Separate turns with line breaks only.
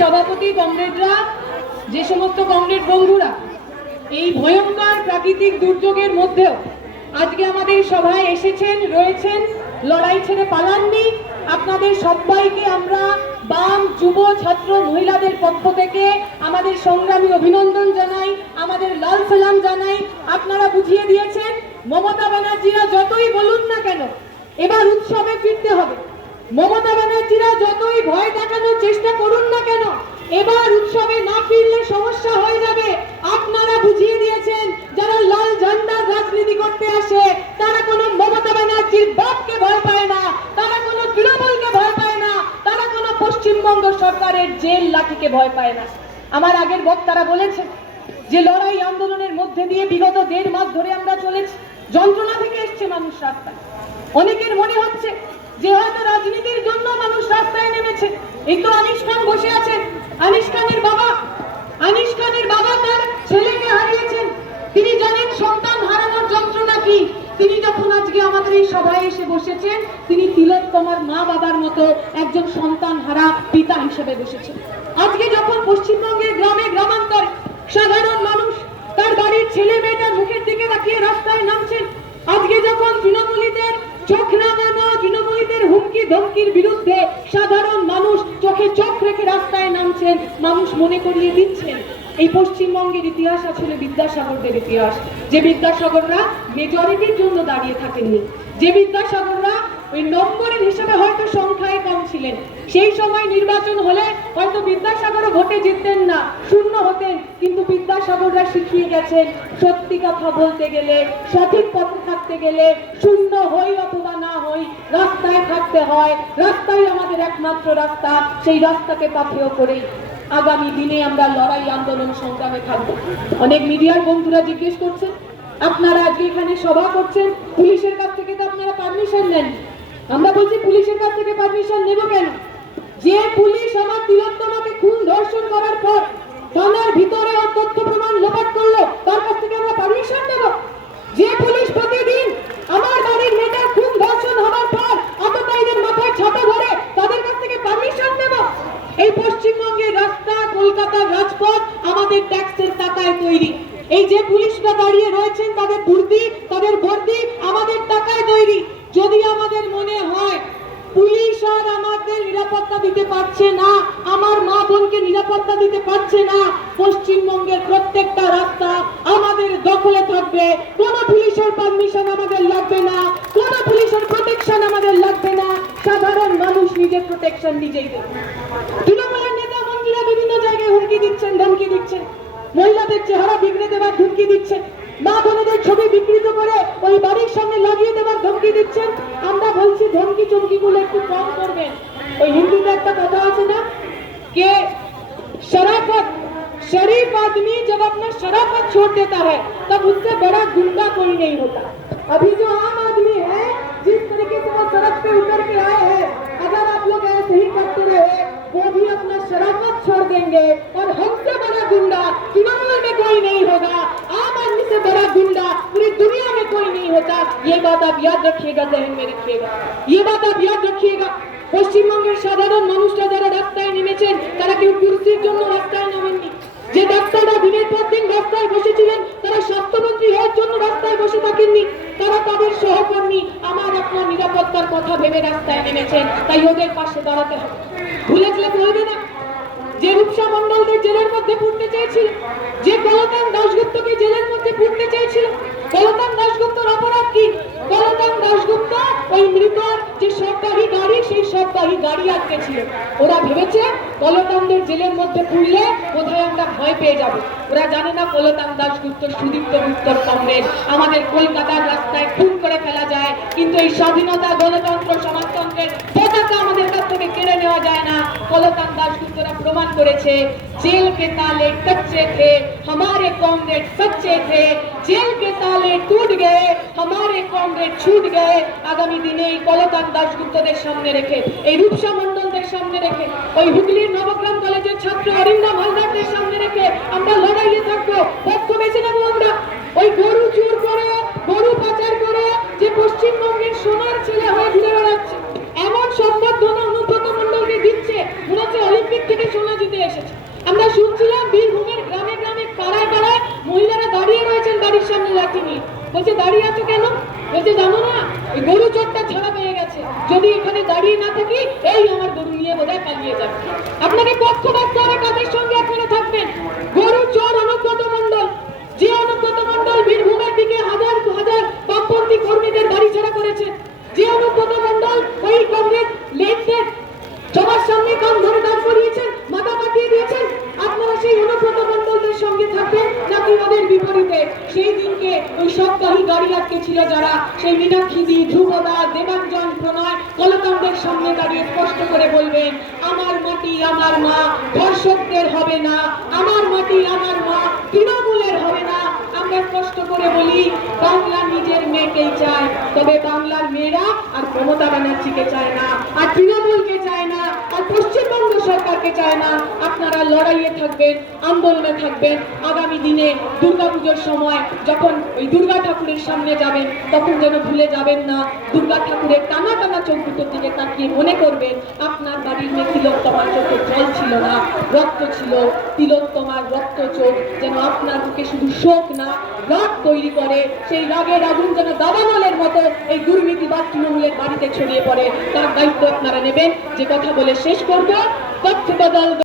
সভাপতি কমরেডরা, যে সমস্ত কমরেড বন্ধুরা, এই ভয়ঙ্কর প্রাকৃতিক দুর্যোগের মধ্যেও আজকে আমাদের সভায় এসেছেন, রয়েছেন, লড়াই ছেড়ে পালাননি। আপনাদের সবাইকে আমরা বাম যুব ছাত্র মহিলাদের পক্ষ থেকে আমাদের সংগ্রামী অভিনন্দন জানাই, আমাদের লাল সালাম জানাই। আপনারা বুঝিয়ে দিয়েছেন, মমতা ব্যানার্জিরা যতই বলুন না কেন, এবার উৎসবে ফিরতে হবে। মমতা ব্যানার্জিরা যতই ভয় দেখানোর চেষ্টা করুন না কেন, এবার উৎসবে না ফিরলে সমস্যা হয়ে যাবে। আপনারা বুঝিয়ে দিয়েছেন, যারা লাল ঝান্ডার রাজনীতি করতে আসে, তারা কোনো মমতা ব্যানার্জির বাপকে ভয় পায় না, তারা কোনো তৃণমূলকে ভয় পায় না, তারা কোনো পশ্চিমবঙ্গ সরকারের জেল লাঠিকে ভয় পায় না। আমার আগের বক্তারা বলেছেন যে, লড়াই আন্দোলনের মধ্যে দিয়ে বিগত দেড় মাস ধরে আমরা চলেছি। যন্ত্রণা থেকে এসছে মানুষ রাস্তায়। অনেকের মনে হচ্ছে যে হয়তো রাজনীতির জন্য মানুষ রাস্তায় নেমেছে, এই তো আনিস খান বসে আছেন আনিস খানের বাবা আনিস খানের বাবা তার ছেলেকে হারিয়েছেন। তিনি জানেন সন্তান হারানোর যন্ত্রণা কি। তিনি যখন আজকে আমাদের এই সভায় এসে বসেছেন, তিনি তিলোত্তমার মা বাবার মতো একজন সন্তান হারা পিতা হিসেবে বসেছেন। আজকে যখন পশ্চিমবঙ্গের গ্রামে গ্রামান্তরে, সাধারণ মানুষ তার বাড়ির ছেলে মেয়েটার মুখের দিকে তাকিয়ে রাস্তায় নামছেন আজকে যখন তৃণমূলীদের চোখ তৃণমূলীদের হুমকি বিরুদ্ধে সাধারণ মানুষ চোখে চোখ রেখে রাস্তায় নামছেন, মানুষ মনে করিয়ে দিচ্ছেন। এই পশ্চিমবঙ্গের ইতিহাস আসলে বিদ্যাসাগরদের ইতিহাস। যে বিদ্যাসাগররা মেজরিটির জন্য দাঁড়িয়ে থাকেননি, যে বিদ্যাসাগররা ওই নম্বরের হিসেবে হয়তো সংখ্যায় কম ছিলেন। সেই সময় নির্বাচন হলে হয়তো বিদ্যাসাগরও ভোটে জিততেন না, শূন্য হতেন। কিন্তু বিদ্যাসাগররা শিখিয়ে গেছেন, সত্যি কথা বলতে গেলে, সঠিক পথে থাকতে গেলে শূন্য হই অথবা না হই, রাস্তায় থাকতে হয়। রাস্তাই আমাদের একমাত্র রাস্তা, সেই রাস্তাকে পাথেয় করেই আগামী দিনে আমরা লড়াই আন্দোলন সংগ্রামে থাকব। অনেক মিডিয়ার বন্ধুরা জিজ্ঞেস করছেন, আপনারা আজকে এখানে সভা করছেন, পুলিশের কাছ থেকে তো আপনারা পারমিশন নেন আমরা বলছি পুলিশের কাছ থেকে পারমিশন নেব কেন? যে পুলিশ আমার তিলোত্তমাকে খুন ধর্ষণ করার পর থানার ভিতরে তথ্য প্রমাণ লোপাট করল, তার কাছ থেকে আমরা পারমিশন নেব? যে পুলিশ প্রতিদিন আমার বাড়ির মেয়েটার খুন ধর্ষণ হওয়ার পর আততায়ীদের মাথায় ছাতা ধরে তাদের কাছ থেকে পারমিশন নেব? এই পশ্চিমবঙ্গের রাস্তা, কলকাতার রাজপথ আমাদের ট্যাক্সের টাকায় তৈরি। এই যে পুলিশরা দাঁড়িয়ে রয়েছেন তাদের দুর্দি তাদের বর্দি আমাদের টাকায় তৈরি যদি আমাদের মনে হয় পুলিশ আর আমাদের নিরাপত্তা দিতে পারছে না, আমার মা বোনকে নিরাপত্তা দিতে পারছে না, পশ্চিমবঙ্গের প্রত্যেকটা রাস্তা আমাদের দখলে থাকবে। কোনো পুলিশের পারমিশন আমাদের লাগবে না, কোনো পুলিশের প্রোটেকশন আমাদের লাগবে না। সাধারণ মানুষ নিজের প্রোটেকশন নিজেই দেবে। তৃণমূলের নেতা মন্ত্রীরা বিভিন্ন জায়গায় হুমকি দিচ্ছেন, ধমকি দিচ্ছেন। মহিলাদের চেহারা বিগড়ে দেওয়ার ধমকি দিচ্ছেন। মা বোনেদের ছবি বিকৃত করে ওই বাড়ির সামনে লাগিয়ে দেওয়ার ধমকি দিচ্ছেন। আমরা বলছি ধমকি চমকি গুলো একটু কম করবেন। ওই হিন্দিতে একটা কথা আছে না কে शराफत शरीफ आदमी जब अपना शराफत छोड़ देता है तब उससे बड़ा गुंडा कोई नहीं होता अभी जो आम आदमी है जिस तरीके से वो सड़क पे उतर के आए हैं अगर आप लोग ऐसे ही करते रहे वो भी अपना शराफत छोड़ देंगे और हमसे बड़ा गुंडा तृणमूल में कोई नहीं होगा आम आदमी से बड़ा गुंडा पूरी दुनिया में कोई नहीं होता ये बात आप याद रखिएगा जहन में रखिएगा ये बात आप याद रखिएगा পশ্চিমবঙ্গের সাধারণ মানুষরা যারা রাস্তায় নেমেছেন, তারা কেউ কুর্সির জন্য রাস্তায় নামেননি। যে ডাক্তাররা দিনের পর দিন রাস্তায় বসেছিলেন, তারা স্বাস্থ্যমন্ত্রী হওয়ার জন্য রাস্তায় বসে থাকেননি। তারা তাদের সহকর্মী আমার আপনার নিরাপত্তার কথা ভেবে রাস্তায় নেমেছেন, তাই ওদের পাশে দাঁড়াতে হবে। ভুলে গেলে বলবে না, যে রূপসা মন্ডলদের জেলের মধ্যে পড়তে চেয়েছিল, যে কলতান দাশগুপ্তকে জেলের মধ্যে পুড়তে চেয়েছিল কলতান দাশগুপ্তর অপরাধ কি কলতান দাশগুপ্ত ওই মৃতর যে সরকারি গাড়ি সেই গাড়ি আটকে ছিল। ওরা ভেবেছে কলতানদের জেলের মধ্যে পুড়লে কোথায় আমরা ভয় পেয়ে যাব ওরা জানে না কলতান দাশগুপ্ত সুদীপ্ত গুপ্তর কংগ্রেস আমাদের কলকাতার রাস্তায় খুন করে ফেলা যায় কিন্তু এই স্বাধীনতা গণতন্ত্র সমাজতন্ত্রের পতাকা আমাদের কাছ থেকে কেড়ে নেওয়া যায় না কলতান দাশগুপ্তরা প্রমাণ করেছে जेल के ताले कच्चे थे हमारे कॉमरेड सच्चे थे जेल के ताले टूट गए हमारे कॉमरेड छूट गए আগামী দিনে এই কলকান দাশগুপ্তদের সামনে রেখে এই রূপসা সামনে রেখে, ওই হুগলির নবগ্রাম কলেজের ছাত্র অরিন্দম হালদারদের সামনে রেখে আমরা লড়াইয়ে থাকব। পক্ষ বেছে নেব আমরা। ওই গরু চুর করে, গরু পাচার করে, যে পশ্চিমবঙ্গের সোনার ছেলে হয়ে ঘুরে বেড়াচ্ছে, এমন সম্বর্ধনা অনুব্রত মন্ডলকে দিচ্ছে, মনে হচ্ছে অলিম্পিক থেকে সোনা জিতে এসেছে। আমরা শুনছিলাম বীরভূমের গ্রামে গ্রামে পাড়ায় পাড়ায় মহিলারা দাঁড়িয়ে রয়েছেন বাড়ির সামনে লাঠি নিয়ে। বলছে, দাঁড়িয়ে আছো কেন? বলছে, জানো না গরু চোরটা ছাড়া পেয়ে যদি এখানে দাঁড়িয়ে না থাকি, এই আমার গরু নিয়ে বোধহয় পালিয়ে যাবে আপনাকে পক্ষ রাখতে হবে কাদের সঙ্গে আপনারা থাকবেন। গরু চোর অনুব্রত মণ্ডল, যে অনুব্রত মণ্ডল বীরভূমের দিকে হাজার হাজার বামপন্থী কর্মীদের বাড়ি ছাড়া করেছে, যে অনুব্রত মণ্ডল ওই কংগ্রেস লেনদের সবার সামনে কান ধরে দাঁড় করিয়েছেন, মাথা পাঠিয়ে দিয়েছেন, আপনারা সেই অনুব্রত মণ্ডলদের সঙ্গে থাকবেন নাকি ওদের বিপরীতে? সেই দিনকে ওই সপ্তাহী গাড়ি আটকে ছিল যারা, সেই মীনাক্ষীদি ধ্রুবদা, দেবাঞ্জন করে বলবেন, আমার মাটি আমার মা, ধর্ষকদের হবে না। আমার মাটি আমার মা, তৃণমূলের হবে না। আমরা কষ্ট করে বলি, বাংলা নিজের মেয়েকেই চায়। তবে বাংলার মেয়েরা আর মমতা ব্যানার্জিকে চায় না, আর তৃণমূলকে চায় না, আর পশ্চিমবঙ্গ সরকারকে চায় না, আপনারা লড়াইয়ে থাকবেন, আন্দোলনে থাকবেন। আগামী দিনে দুর্গাপুজোর সময় যখন ওই দুর্গা ঠাকুরের সামনে যাবেন, তখন যেন ভুলে যাবেন না, দুর্গা ঠাকুরের টানা টানা চোখ দুটোর দিকে তাকিয়ে মনে করবেন, আপনার বাড়ির মেয়ে তিলোত্তমার চোখে জল ছিল না, রক্ত ছিল। তিলোত্তমার রক্ত চোখ যেন আপনার বুকে শুধু শোক না রাগ তৈরি করে, সেই রাগের আগুন যেন দাবানলের মতো এই দুর্নীতি বা তৃণমূলের বাড়িতে ছড়িয়ে পড়ে। তার দায়িত্ব আপনারা নেবেন। যে কথা বলে শেষ করব। তথ্য বদল